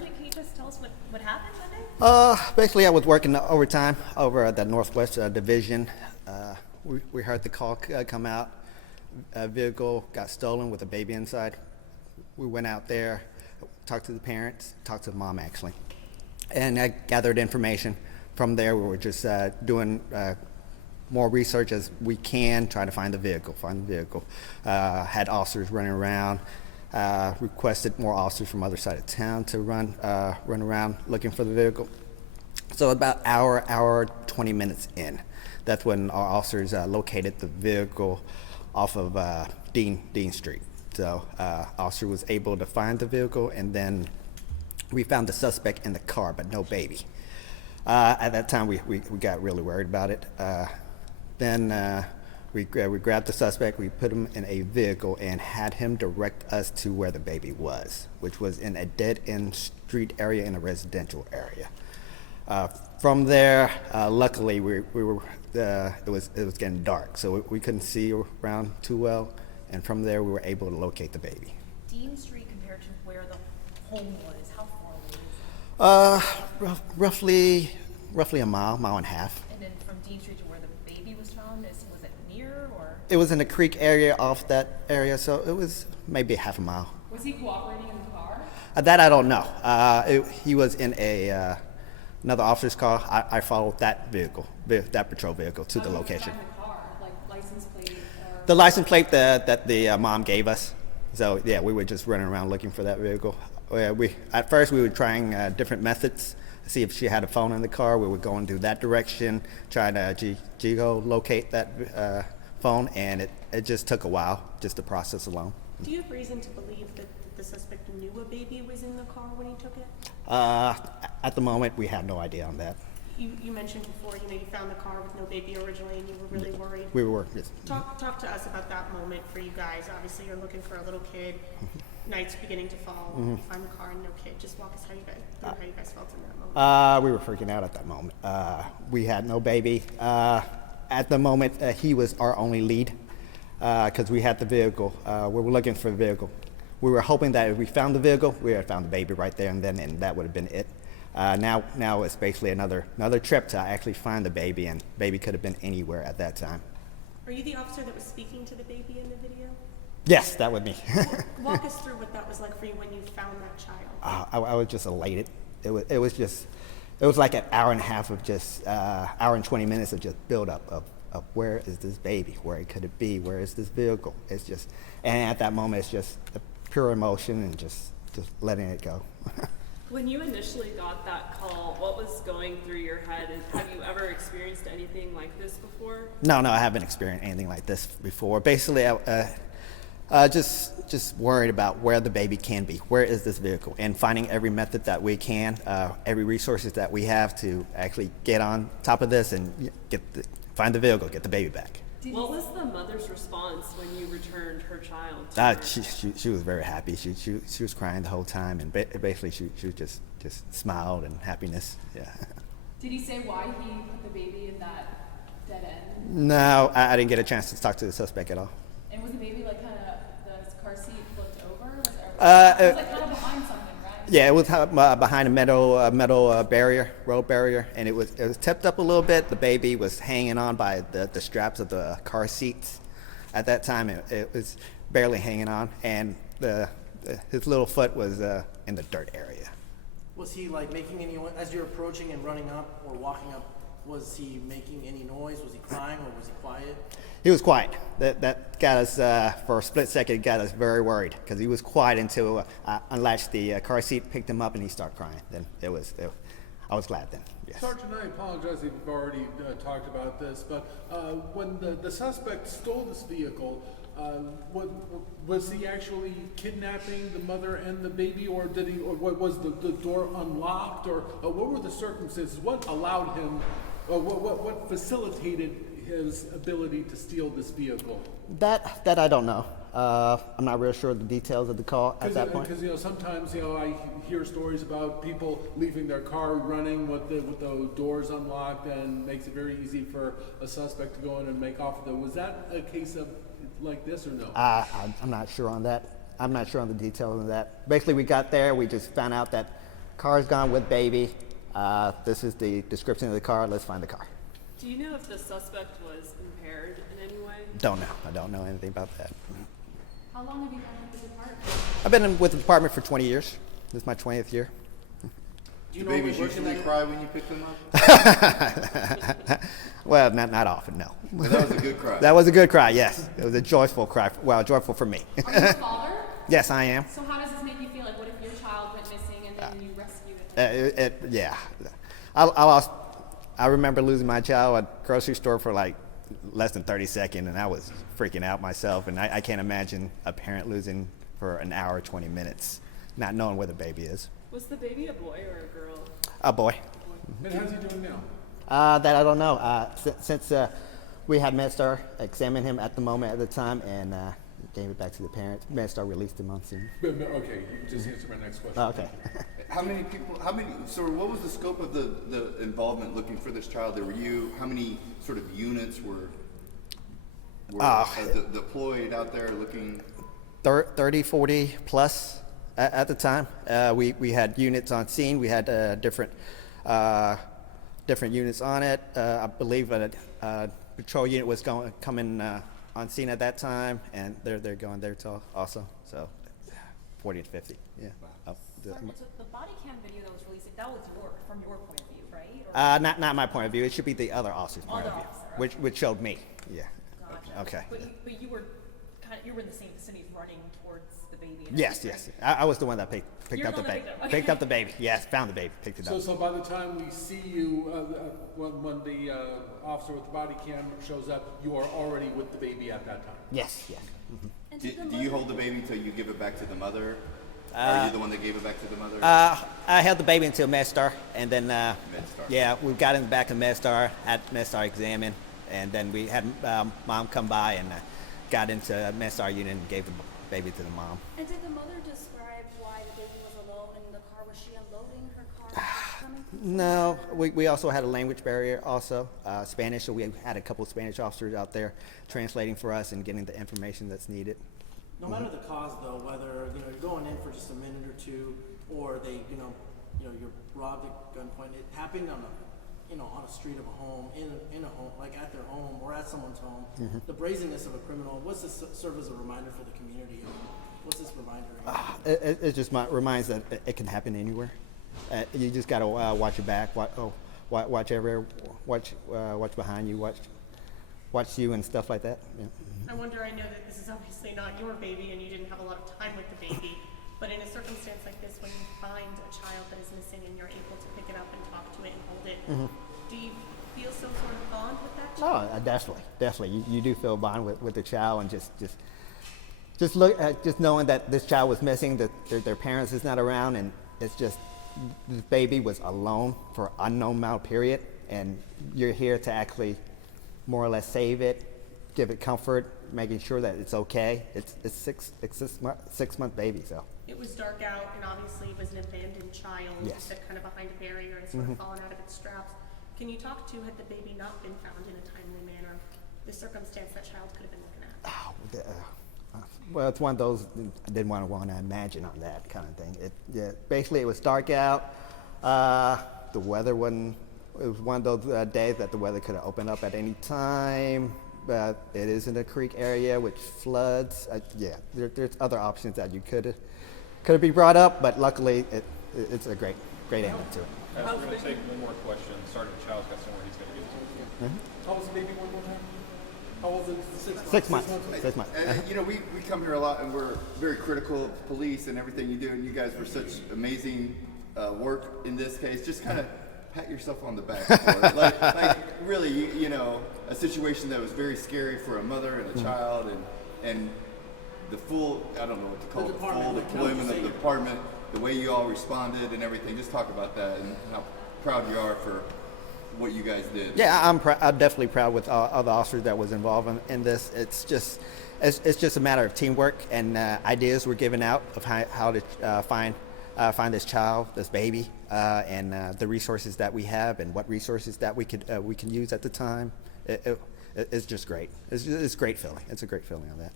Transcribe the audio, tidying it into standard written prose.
started, can you just tell us what happened that day? Basically, I was working overtime over at the Northwest Division. We heard the call come out. A vehicle got stolen with a baby inside. We went out there, talked to the parents, talked to the mom actually, and I gathered information. From there, we were just doing more research as we can, trying to find the vehicle. Had officers running around. Requested more officers from other side of town to run around looking for the vehicle. So about hour 20 minutes in, that's when our officers located the vehicle off of Dean Street. So officer was able to find the vehicle, and then we found the suspect in the car, but no baby. At that time, we got really worried about it. Then we grabbed the suspect, we put him in a vehicle and had him direct us to where the baby was, which was in a dead-end street area in a residential area. From there, luckily, it was getting dark, so we couldn't see around too well, and from there, we were able to locate the baby. Dean Street compared to where the home was, how far away is it? Roughly a mile and a half. And then from Dean Street to where the baby was found, was it near or? It was in the creek area off that area, so it was maybe half a mile. Was he cooperating in the car? That I don't know. He was in another officer's car. I followed that patrol vehicle to the location. The car, like license plate? The license plate that the mom gave us. So yeah, we were just running around looking for that vehicle. At first we were trying different methods. See if she had a phone in the car. We would go and do that direction, trying to geolocate that phone, and it just took a while, just the process alone. Do you have reason to believe that the suspect knew a baby was in the car when he took it? At the moment, we have no idea on that. You mentioned before, you found the car with no baby originally, and you were really worried. We were, yes. Talk to us about that moment for you guys. Obviously, you're looking for a little kid. Night's beginning to fall. You find the car and no kid. Just walk us how you guys felt in that moment. We were freaking out at that moment. We had no baby. At the moment, he was our only lead because we had the vehicle. We were looking for the vehicle. We were hoping that if we found the vehicle, we had found the baby right there and then, and that would have been it. Now it's basically another trip to actually find the baby, and baby could have been anywhere at that time. Are you the officer that was speaking to the baby in the video? Yes, that would be. Walk us through what that was like for you when you found that child. I was just elated. It was like an hour and a half of just hour and 20 minutes of just build up of where is this baby? Where could it be? Where is this vehicle? It's just, and at that moment, it's just a pure emotion and just letting it go. When you initially got that call, what was going through your head? Have you ever experienced anything like this before? No, I haven't experienced anything like this before. Basically, just worried about where the baby can be. Where is this vehicle? And finding every method that we can, every resources that we have to actually get on top of this and find the vehicle, get the baby back. What was the mother's response when you returned her child to her? She was very happy. She was crying the whole time, and basically she just smiled and happiness. Yeah. Did he say why he put the baby in that dead end? No, I didn't get a chance to talk to the suspect at all. And was the baby like kind of the car seat flipped over? It was like kind of behind something, right? Yeah, it was behind a metal barrier, road barrier, and it was tipped up a little bit. The baby was hanging on by the straps of the car seats. At that time, it was barely hanging on, and his little foot was in the dirt area. Was he like making any, as you're approaching and running up or walking up, was he making any noise? Was he crying or was he quiet? He was quiet. That got us, for a split second, it got us very worried because he was quiet until I unlatched the car seat, picked him up, and he started crying. Then I was glad then. Yes. Sergeant, I apologize if you've already talked about this, but when the suspect stole this vehicle, was he actually kidnapping the mother and the baby, or was the door unlocked, or what were the circumstances? What allowed him, what facilitated his ability to steal this vehicle? That I don't know. I'm not real sure of the details of the call at that point. Because sometimes I hear stories about people leaving their car running with the doors unlocked, and makes it very easy for a suspect to go in and make off with it. Was that a case of like this or no? I'm not sure on that. I'm not sure on the details of that. Basically, we got there. We just found out that Car's gone with baby. This is the description of the car. Let's find the car. Do you know if the suspect was impaired in any way? Don't know. I don't know anything about that. How long have you been with the department? I've been with the department for 20 years. This is my 20th year. Do you Do normally babies work in usually that? cry when you pick them up? Well, not often, no. But that was a good cry. That was a good cry, yes. It was a joyful cry. Well, joyful for me. Are you a father? Yes, I am. So how does this make you feel? Like, what if your child went missing and then you rescued it? Yeah. I remember losing my child at grocery store for like less than 30 seconds, and I was freaking out myself. And I can't imagine a parent losing for an hour, 20 minutes, not knowing where the baby is. Was the baby a boy or a girl? A boy. And how's he doing now? That I don't know. Since we had MedStar examine him at the moment at the time and gave it back to the parents, MedStar released him on scene. Okay, you just answered my next question. Oh, okay. So what was the scope of the involvement looking for this child? How many sort of units were deployed out there looking? 30, 40 plus at the time. We had units on scene. We had different units on it. I believe a patrol unit was coming on scene at that time, and they're going there too also. So 40 to 50, yeah. So the body cam video that was released, that was from your point of view, right? Or Not my point of view. It should be the other officer's point of view, officer, which showed me. Yeah. Gotcha. Okay. But you were in the same vicinity running towards the baby. and Yes, everything, yes. I was the one that picked You're up the the one baby. that picked up- Picked up the baby. Yes, found the baby. Picked it So, up. so by the time we see you, when the officer with the body cam shows up, you are already with the baby at that time? Yes, yes. And Do did the you mother- hold the baby until you give it back to the mother? Are you the one that gave it back to the mother? I held the baby until MedStar, and then MedStar. yeah, we got in the back of MedStar, had MedStar examine, and then we had mom come by and got into MedStar unit and gave the baby to the mom. And did the mother describe why the baby was alone in the car? Was she unloading her car? coming from No, we also had a language barrier also, Spanish, so we had a couple of Spanish officers out there translating for us and getting the information that's needed. No matter the cause, though, whether you're going in for just a minute or two, or they, you're robbed at gunpoint. It happened on a street of a home, in a home, like at their home or at someone's home. The brazenness of a criminal. What's this serve as a reminder for the community? What's this reminder? It just reminds that it can happen anywhere. You just gotta watch your back, watch everywhere, watch behind you, watch you and stuff like that. Yeah. I wonder, I know that this is obviously not your baby and you didn't have a lot of time with the baby, but in a circumstance like this, when you find a child that is missing and you're able to pick it up and talk to it and hold it, do you feel some sort of bond with that child? Oh, definitely. You do feel a bond with the child, and just look at just knowing that this child was missing, that their parents is not around, and it's just the baby was alone for an unknown amount of period, and you're here to actually more or less save it, give it comfort, making sure that it's okay. It's a 6 month baby, so. It was dark out, and obviously it was an abandoned child Yes. that kind of behind a barrier and sort of fallen out of its straps. Can you talk to, had the baby not been found in a timely manner, the circumstance that child could have been looking at? Well, it's one of those I didn't want to imagine on that kind of thing. Basically, it was dark out. The weather wasn't. It was one of those days that the weather could have opened up at any time. But it is in a creek area which floods. There's other options that you could be brought up, but luckily it's a great ending to it. We're going to take one more question. Sergeant Chau's got somewhere he's going to get to. How old's the baby one more time? How old is it? 6 months. 6 months. And we come here a lot, and we're very critical of police and everything you do, and you guys were such amazing work in this case. Just kind of pat yourself on the back for it. like really, a situation that was very scary for a mother and a child, and the full, I don't know what to call it, the full deployment of the department, the way you all responded and everything. Just talk about that and how proud you are for what you guys did. Yeah, I'm definitely proud with all the officers that was involved in this. It's just a matter of teamwork, and ideas were given out of how to find this child, this baby, and the resources that we have, and what resources that we can use at the time. It's just great. It's a great feeling. It's a great feeling on that.